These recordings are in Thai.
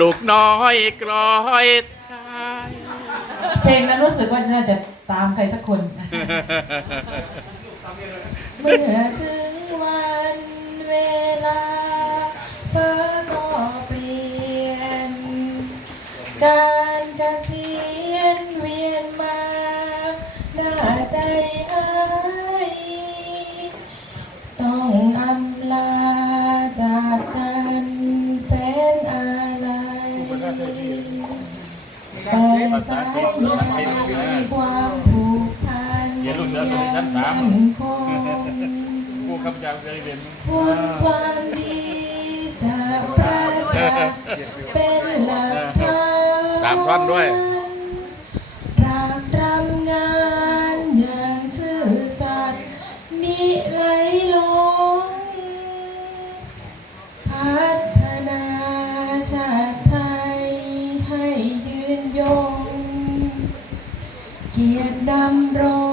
ลูกน้อยกลอยทายเพลงนั้นรู้สึกว่าน่าจะตามใครสักคน เมื่อถึงวันเวลาเธอก็เปลี่ยนกา แต่สายใยความผูกพันยังมั่นคง ผู้ขับยาวใจเด่นคุณความดีจากพระเจ้าเป็นหลักฐานสามท่อนด้วย รากรำงานอย่างซื่อสัตย์มิไหลลงพัฒ เกียรติดำรง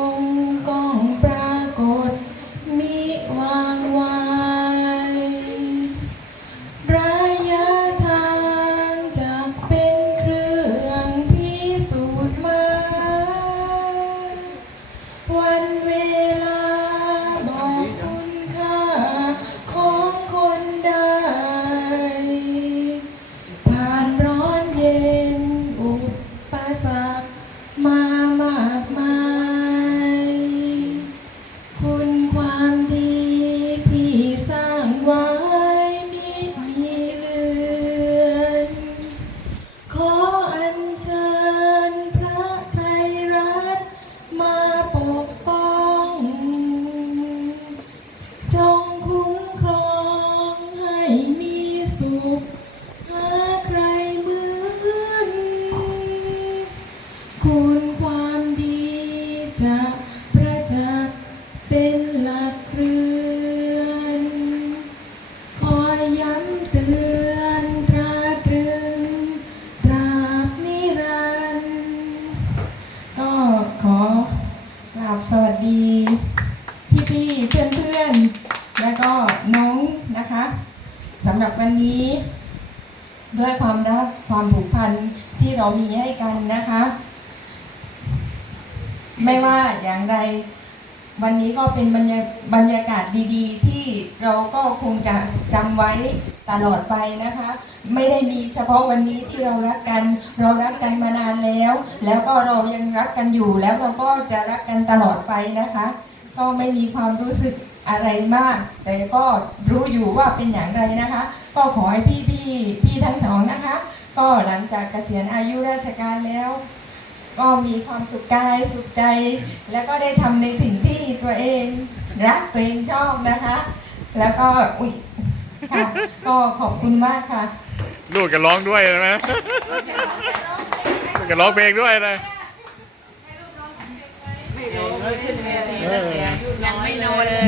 ำหรับวันนี้ ด้วยความรักความผูกพันที่เรามีให้กันนะคะ ไม่ว่าอย่างใดวันนี้ก็เป็นบรรยาบรรยากาศดีๆ ที่เราก็คงจะจำไว้ตลอดไปนะคะ ไม่ได้มีเฉพาะวันนี้ที่เรารักกัน เรารักกันมานานแล้ว แล้วก็เรายังรักกันอยู่แล้วเราก็จะรักกันตลอดไปนะคะ ก็ไม่มีความรู้สึก อะไรมาก แต่ก็รู้อยู่ว่าเป็นอย่างไรนะคะ ก็ขอให้พี่พี่ๆพี่ทั้งสองนะคะ ก็หลังจากเกษียณอายุราชการแล้ว ก็มีความสุขกายสุขใจ แล้วก็ได้ทำในสิ่งที่ตัวเองรักตัวเองชอบนะคะ แล้วก็อุ้ยค่ะก็ขอบคุณมากค่ะลูกก็ร้องด้วยนะลูกก็ร้องเพลงด้วยนะยังไม่โนเลย